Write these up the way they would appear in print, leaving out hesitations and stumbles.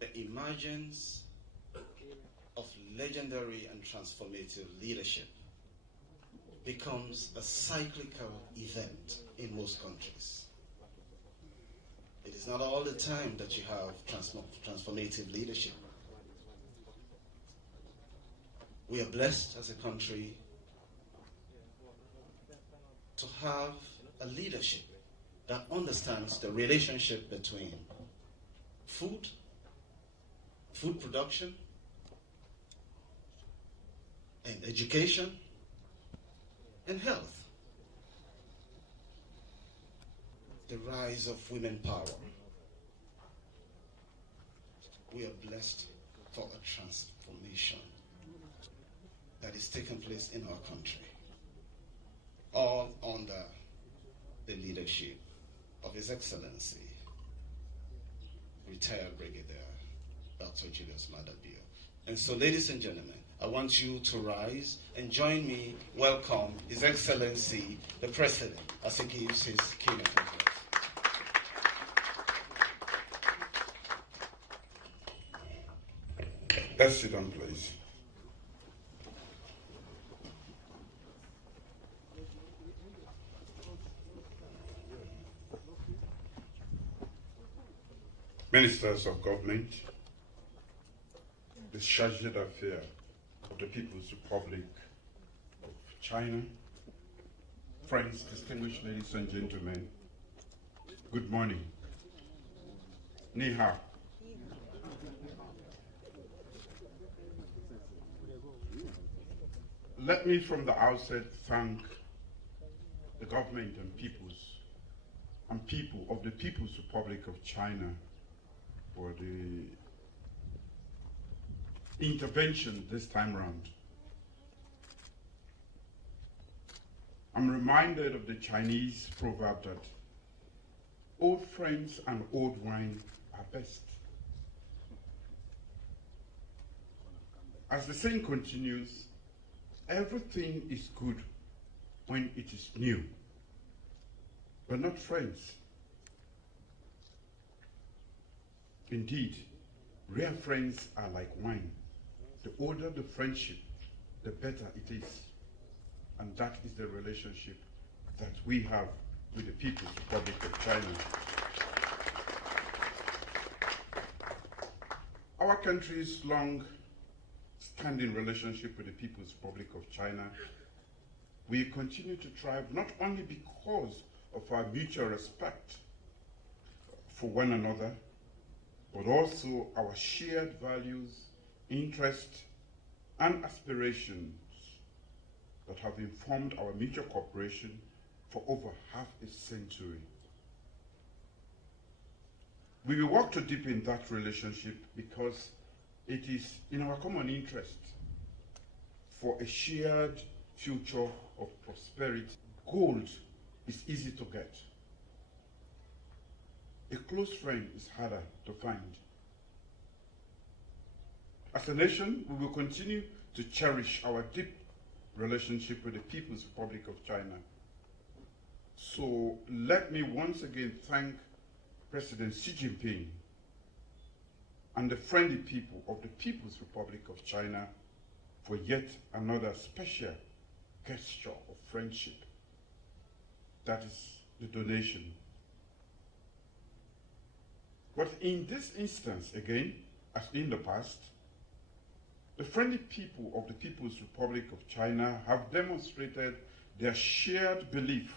the emergence of legendary and transformative leadership becomes a cyclical event in most countries. It is not all the time that you have transformative leadership. We are blessed as a country to have a leadership that understands the relationship between food production, and education, and health. The rise of women power. We are blessed for a transformation that is taking place in our country, all under the leadership of His Excellency, retired Brigadier Dr. Julius Madabio. And so, ladies and gentlemen, I want you to rise and join me welcome His Excellency, the President, as he gives his keynote address. Let's sit down, please. Ministers of government, the chargé d'affaires of the People's Republic of China, friends, distinguished ladies and gentlemen, good morning. Ni hao. Let me from the outset thank the government and people of the People's Republic of China for the intervention this time round. I'm reminded of the Chinese proverb that old friends and old wine are best. As the saying continues, everything is good when it is new, but not friends. Indeed, real friends are like wine. The older the friendship, the better it is. And that is the relationship that we have with the People's Republic of China. Our country's long-standing relationship with the People's Republic of China will continue to thrive not only because of our mutual respect for one another, but also our shared values, interests, and aspirations that have informed our mutual cooperation for over half a century. We will work to deepen that relationship because it is in our common interest for a shared future of prosperity. Gold is easy to get. A close friend is harder to find. As a nation, we will continue to cherish our deep relationship with the People's Republic of China. So let me once again thank President Xi Jinping and the friendly people of the People's Republic of China for yet another special gesture of friendship. That is the donation. But in this instance, again, as in the past, the friendly people of the People's Republic of China have demonstrated their shared belief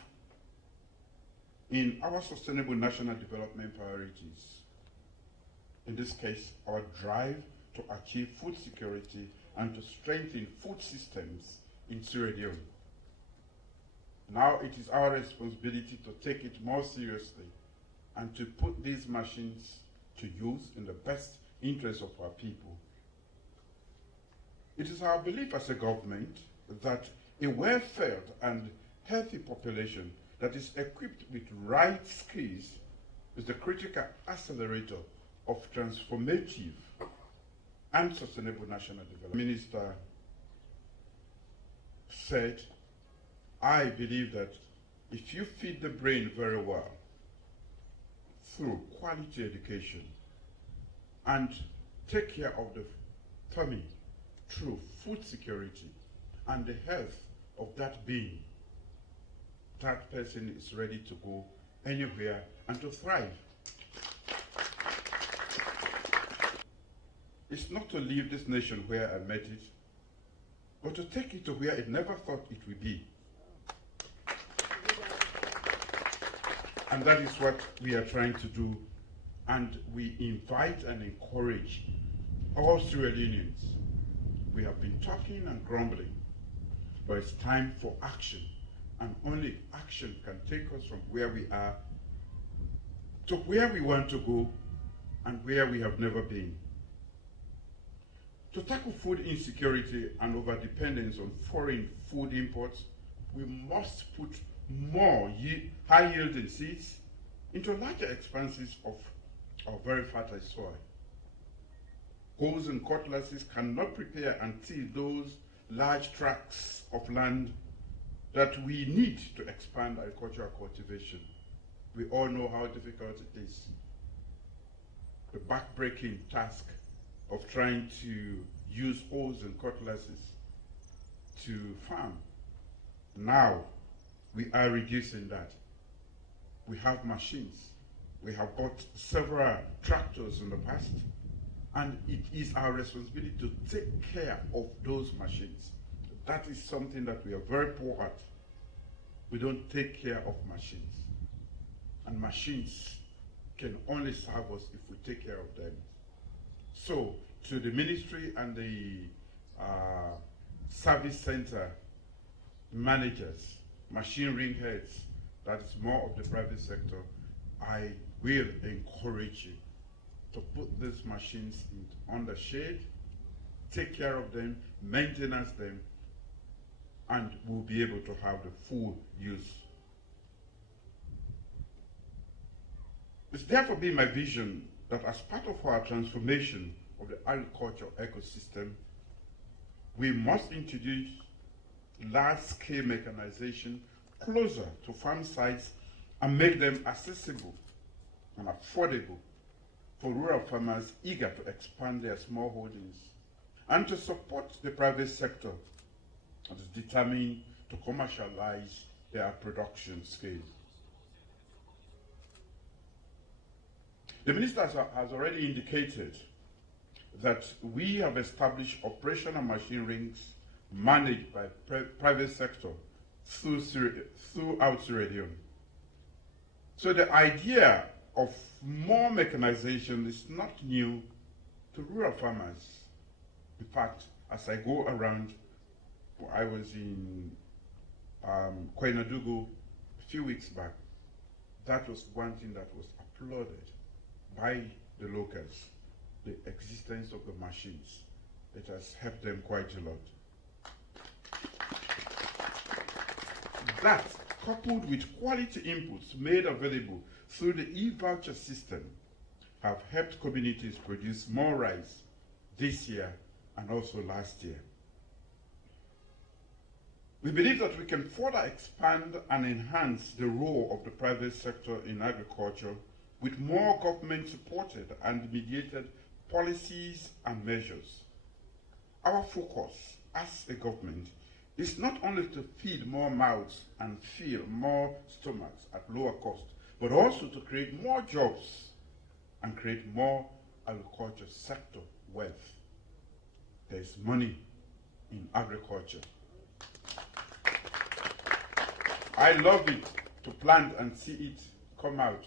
in our sustainable national development priorities. In this case, our drive to achieve food security and to strengthen food systems in Sierra Leone. Now it is our responsibility to take it more seriously and to put these machines to use in the best interest of our people. It is our belief as a government that a well-fed and healthy population that is equipped with right skills is the critical accelerator of transformative and sustainable national development. The Minister said, I believe that if you feed the brain very well through quality education, and take care of the family through food security and the health of that being, that person is ready to go anywhere and to thrive. It's not to leave this nation where I met it, but to take it to where it never thought it would be. And that is what we are trying to do. And we invite and encourage all Sierra Leoneans. We have been talking and grumbling, but it's time for action. And only action can take us from where we are to where we want to go and where we have never been. To tackle food insecurity and overdependence on foreign food imports, we must put more high-yielding seeds into larger expanses of our very fertile soil. Hoes and cutlasses cannot prepare until those large tracts of land that we need to expand agricultural cultivation. We all know how difficult it is. The back-breaking task of trying to use hoes and cutlasses to farm. Now, we are reducing that. We have machines. We have bought several tractors in the past, and it is our responsibility to take care of those machines. That is something that we are very poor at. We don't take care of machines. And machines can only serve us if we take care of them. So, to the ministry and the service center managers, machine ring heads, that is more of the private sector, I will encourage you to put these machines under shade, take care of them, maintenance them, and we'll be able to have the full use. It's therefore been my vision that as part of our transformation of the agricultural ecosystem, we must introduce large-scale mechanization closer to farm sites and make them accessible and affordable for rural farmers eager to expand their small holdings, and to support the private sector that is determined to commercialize their production scale. The minister has already indicated that we have established operational machine rings managed by private sector throughout Sierra Leone. So the idea of more mechanization is not new to rural farmers. In fact, as I go around, I was in Koinadugu a few weeks back. That was one thing that was applauded by the locals, the existence of the machines. It has helped them quite a lot. That, coupled with quality inputs made available through the e-voucher system, have helped communities produce more rice this year and also last year. We believe that we can further expand and enhance the role of the private sector in agriculture with more government-supported and mediated policies and measures. Our focus as a government is not only to feed more mouths and fill more stomachs at lower cost, but also to create more jobs and create more agriculture sector wealth. There's money in agriculture. I love it to plant and see it come out.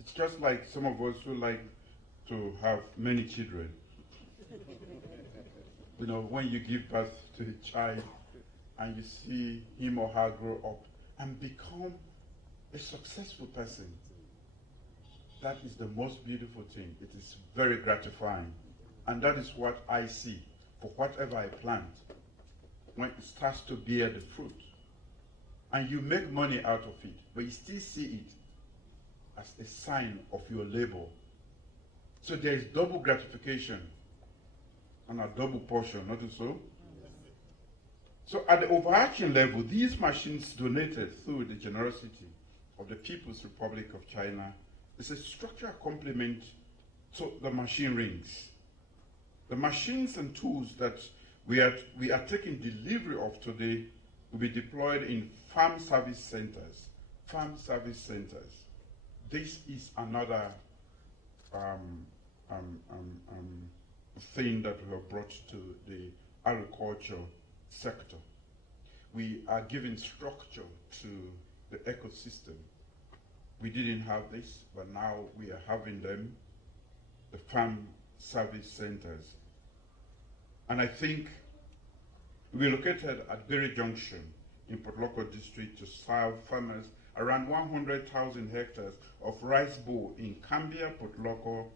It's just like some of us who like to have many children. You know, when you give birth to a child and you see him or her grow up and become a successful person, that is the most beautiful thing. It is very gratifying. And that is what I see for whatever I plant. When it starts to bear the fruit, and you make money out of it, but you still see it as a sign of your labor. So there is double gratification and a double portion, not so? So at the overarching level, these machines donated through the generosity of the People's Republic of China is a structural complement So the machine rings. The machines and tools that we are taking delivery of today will be deployed in farm service centers. Farm service centers. This is another thing that we have brought to the agriculture sector. We are giving structure to the ecosystem. We didn't have this, but now we are having them, the farm service centers. And I think we're located at Berry Junction in Port Loko district to serve farmers around 100,000 hectares of rice bowl in Cambia, Port Loko,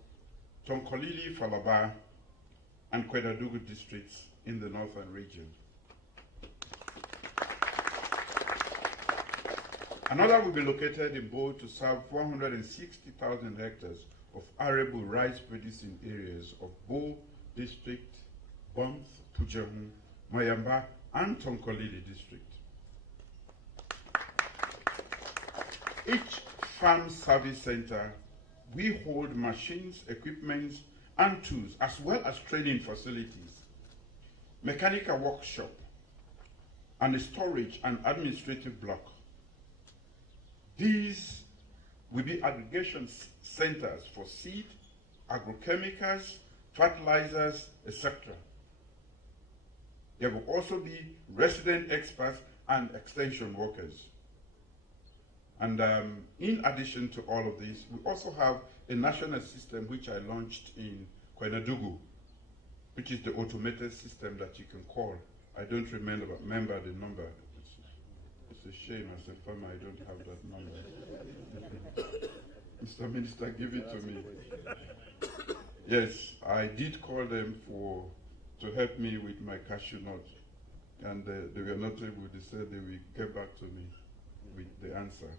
Tonkolili, Falaba, and Kwedadugu districts in the northern region. Another will be located in Bo to serve 160,000 hectares of arable rice producing areas of Bo district, Banff, Pujahu, Mayamba, and Tonkolili district. Each farm service center, we hold machines, equipment, and tools, as well as training facilities, mechanical workshop, and a storage and administrative block. These will be aggregation centers for seed, agrochemicals, fertilizers, etc. There will also be resident experts and extension workers. And in addition to all of this, we also have a national system which I launched in Kwedadugu, which is the automated system that you can call. I don't remember the number. It's a shame as a farmer I don't have that number. Mr. Minister, give it to me. Yes, I did call them to help me with my cashew nut, and they were not able. They said they will get back to me with the answer.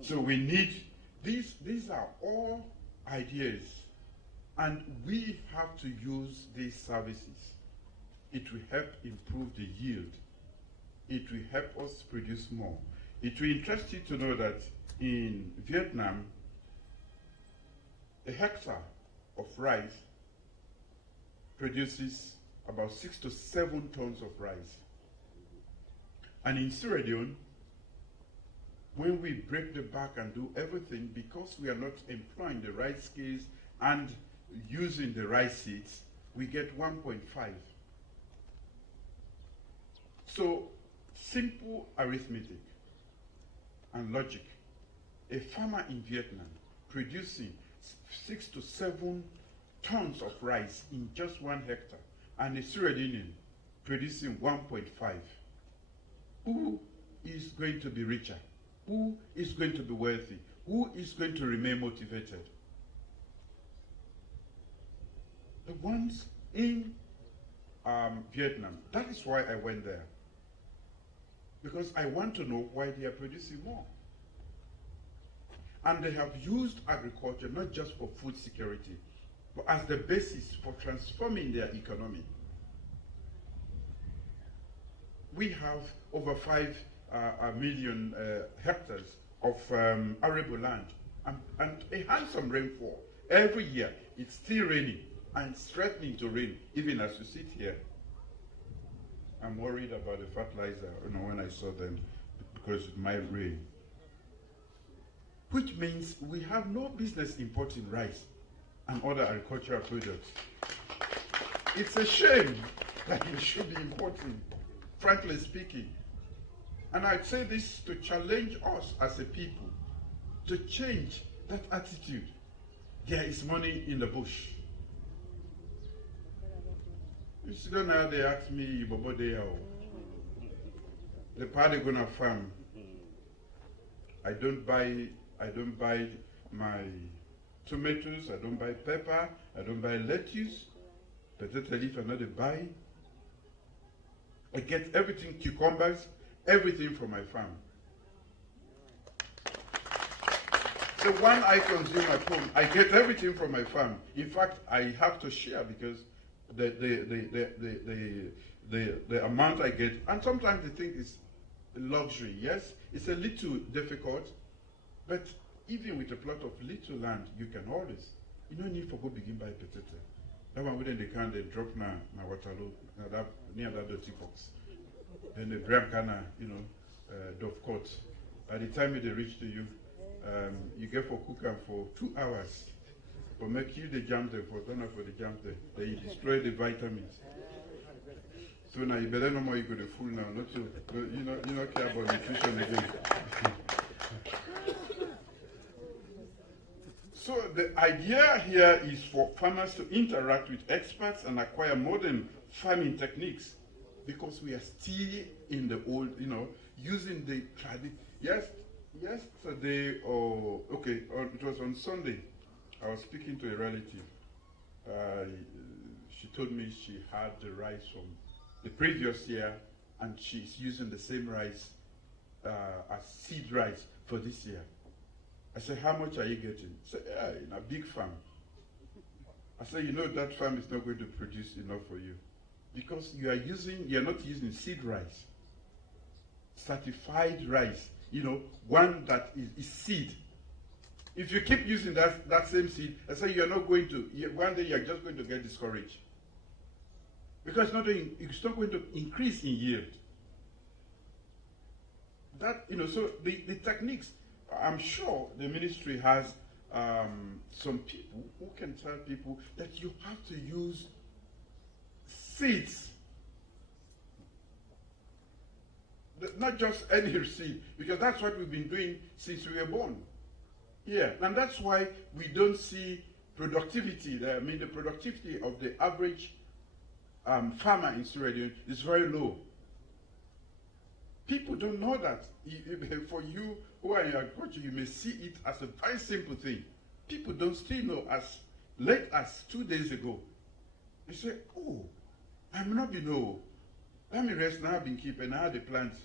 So we need, these are all ideas, and we have to use these services. It will help improve the yield. It will help us produce more. It will interest you to know that in Vietnam, a hectare of rice produces about 6 to 7 tons of rice. And in Sierra Leone, when we break the back and do everything, because we are not employing the rice scales and using the rice seeds, we get 1.5. So, simple arithmetic and logic. A farmer in Vietnam producing 6 to 7 tons of rice in just 1 hectare, and a Sierra Leonean producing 1.5. Who is going to be richer? Who is going to be wealthy? Who is going to remain motivated? The ones in Vietnam. That is why I went there. Because I want to know why they are producing more. And they have used agriculture not just for food security, but as the basis for transforming their economy. We have over 5 million hectares of arable land, and a handsome rainfall. Every year, it's still raining, and it's threatening to rain, even as we sit here. I'm worried about the fertilizer, when I saw them, because it might rain. Which means we have no business importing rice and other agricultural products. It's a shame that we should be importing, frankly speaking. And I say this to challenge us as a people to change that attitude. There is money in the bush. You see, now they ask me, Bobo, the party gonna farm. I don't buy my tomatoes, I don't buy pepper, I don't buy lettuce, potato leaf I not buy. I get everything, cucumbers, everything from my farm. The one I consume at home, I get everything from my farm. In fact, I have to share because the amount I get, and sometimes they think it's luxury. Yes, it's a little difficult, but even with a plot of little land, you can always You don't need for go begin buy potato. That one within they can they drop na Waterloo, that near that dirty box. Then the grab kinda, dove coat. By the time they reach to you, you get for cook them for 2 hours. But make you the jam there for don't for the jam there. Then you destroy the vitamins. So now you better no more you go to full now, not to you know care about nutrition again. So the idea here is for farmers to interact with experts and acquire modern farming techniques, because we are still in the old, using the tradition. Yesterday, it was on Sunday, I was speaking to a relative. She told me she had the rice from the previous year, and she's using the same rice as seed rice for this year. I said, how much are you getting? She said, yeah, in a big farm. I said, that farm is not going to produce enough for you, because you're not using seed rice, certified rice, one that is seed. If you keep using that same seed, I say you're not going to, one day you're just going to get discouraged. Because it's not going to increase in yield. So the techniques, I'm sure the ministry has some people who can tell people that you have to use seeds. Not just any seed, because that's what we've been doing since we were born. Yeah, and that's why we don't see productivity. I mean, the productivity of the average farmer in Sierra Leone is very low. People don't know that. For you who are in agriculture, you may see it as a very simple thing. People don't still know. As late as 2 days ago, they say, oh, I'm not been know. Let me rest now, I've been keeping, I had the plants,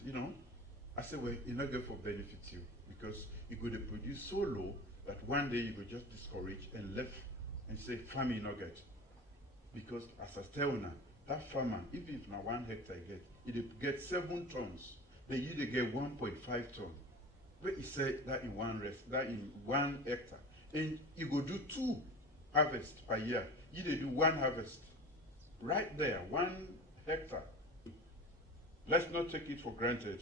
I said, well, it's not going to benefit you, because you're going to produce so low that one day you will just discourage and left and say, farming not get. Because as I tell now, that farmer, even if now 1 hectare it get 7 tons, they usually get 1.5 tons. But he said that in one hectare. And you go do 2 harvests per year. You do 1 harvest. Right there, 1 hectare. Let's not take it for granted.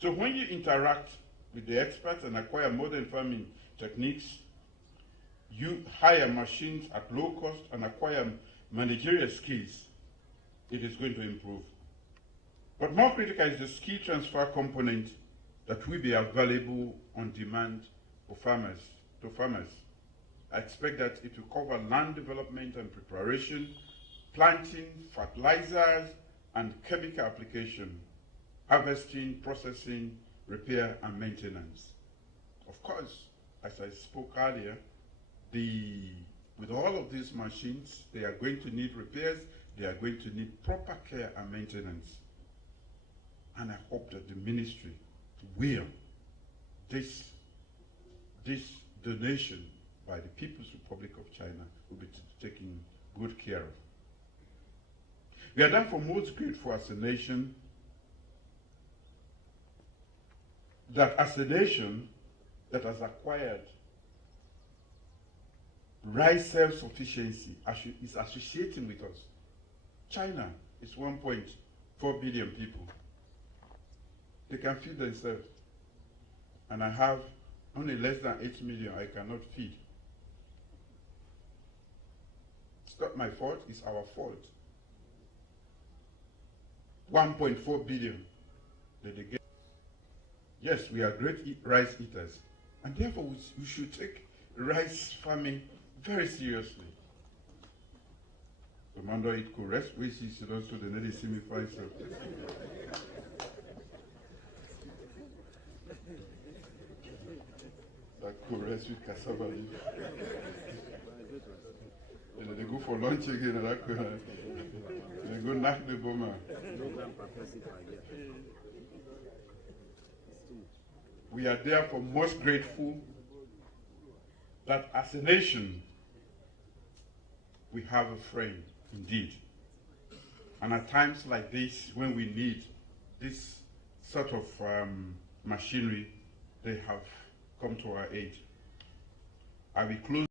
So when you interact with the experts and acquire modern farming techniques, you hire machines at low cost and acquire managerial skills, it is going to improve. But more critical is the skill transfer component that will be available on demand for farmers. I expect that it will cover land development and preparation, planting, fertilizers, and chemical application, harvesting, processing, repair, and maintenance. Of course, as I spoke earlier, with all of these machines, they are going to need repairs, they are going to need proper care and maintenance. And I hope that the ministry will, this donation by the People's Republic of China will be taken good care of. We are therefore most grateful as a nation that has acquired rice self-sufficiency is associating with us. China is 1.4 billion people. They can feed themselves. And I have only less than 8 million I cannot feed. It's not my fault, it's our fault. 1.4 billion that they get. Yes, we are great rice eaters, and therefore we should take rice farming very seriously. Commander, it could rest with you also the nearly see me find so. That could rest with cassava leaf. And they go for lunch again, and that could, they go knock the bomber. We are therefore most grateful that as a nation, we have a friend indeed. And at times like this, when we need this sort of machinery, they have come to our aid. I will close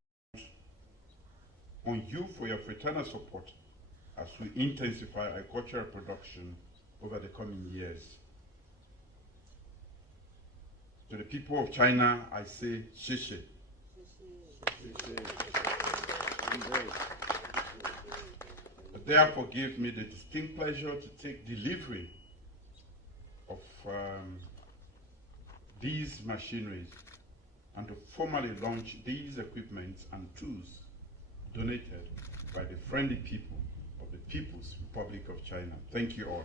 on you for your fraternal support as we intensify agricultural production over the coming years. To the people of China, I say, 谢谢. Therefore, give me the distinct pleasure to take delivery of these machineries and to formally launch these equipments and tools donated by the friendly people of the People's Republic of China. Thank you all.